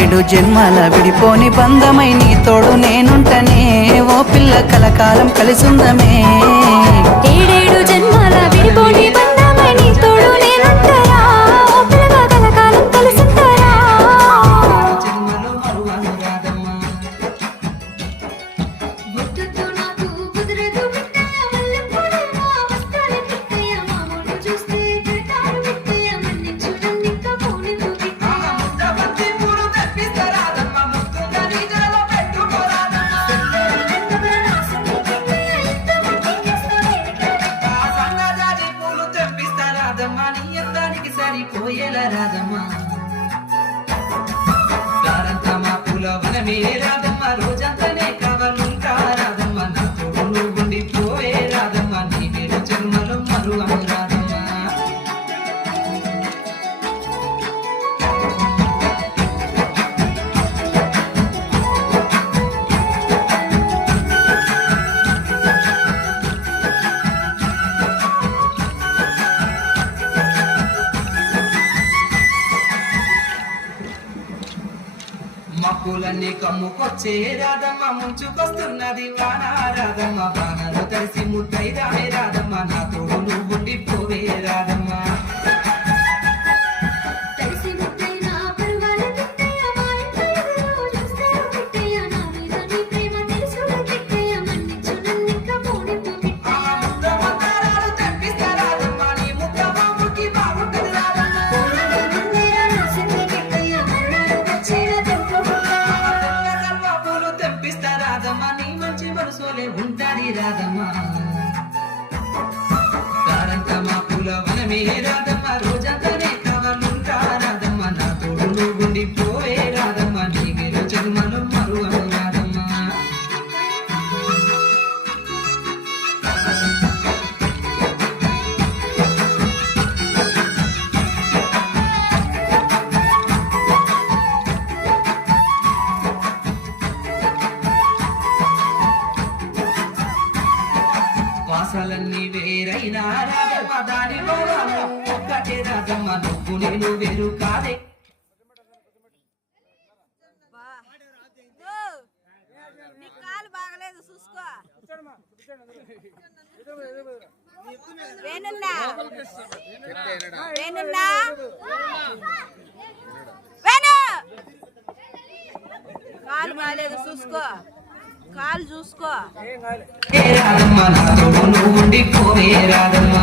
ఏడేడు జన్మల విడిపోని బంధమై నీ తోడు నేనుంటనే ఓ పిల్ల కలకాలం కలిసుందమే ఏడేడు జన్మల విడిపోని బంధమై నీ తోడు నేనుంటరా ఓ పిల్ల కలకాలం కలిసుంటరా జన్మలో మరువను రాదమ్మా ముట్టుతో నాకు కుదరదు బిట్టయ్య వల్లెప్పుడేమో వస్తానే బిట్టయ్య మామూలు చూస్తే తిడతారు బిట్టయ్య మన్నించు నన్నింక పోనివ్వు బిట్టయ్య ముద్దబంతి పూలు తెప్పిస్తారాదమ్మా ముద్దుగా నీ జడలో పెట్టుకోరాదమ్మా సన్నజాజి పూలు తెప్పిస్తారాదమ్మా నీ అందానికి సరిపోయేలా రాదమ్మా దారంతమా పూల వనమే రాదమ్మా రోజంతనే కావాలంటా రాదమ్మా నా తోడు నువ్వుండిపోయే రాదమ్మా నీ వేరు జన్మలో మరువను రాదమ్మా మక్కులన్నీ కమ్ముకొచ్చే రాదమ్మ ముంచుకొస్తున్నది వాన రాదమ్మ వానలో కలిసి ముద్దైదామే రాదమ్మ నా తోడు నువ్వుండిపోవే రాదమ్మ తడిసి ముద్దైనా పర్వాలేదు బిట్టయ్య మా ఇంట్లో ఎదురు చూస్తారు బిట్టయ్య నా మీద నీ ప్రేమ తెలుసుగా బిట్టయ్య మన్నించు నన్నింక పోనివ్వు బిట్టయ్య ముద్ద మందారాలు తెప్పిస్తారాదమ్మ నీ ముద్ద బాబుకి బాగుంటది రాదమ్మ ముందేరా రాసింది బిట్టయ్య మరణాలు వచ్చేలా తెల్ల పూలు తెప్పిస్తారాదమ్మ నీ మంచి మనసులే ఉంటాది రాదమ్మ దారంతమా పూల వనమే రాదమ్మ రోజంతనే కావాలంటా రాదమ్మ నా తోడు నువ్వుండిపోయే రాదమ్మ నీ వేరు జన్మలో మరువను రాదమ్మ వాసాలన్నీ వేరైనా రాదమ్మ దానిలో ఒక్కటే రాదమ్మ నువ్వు నేను వేరు కాదే నీకు కాలు బాగలేదు చూసుకో వేణున్నా వేణున్నా వేణు కాలు బాగలేదు చూసుకో కాలు చూసుకో రాదమ్మ నా తోడు నువ్వుండిపోవే రాదమ్మ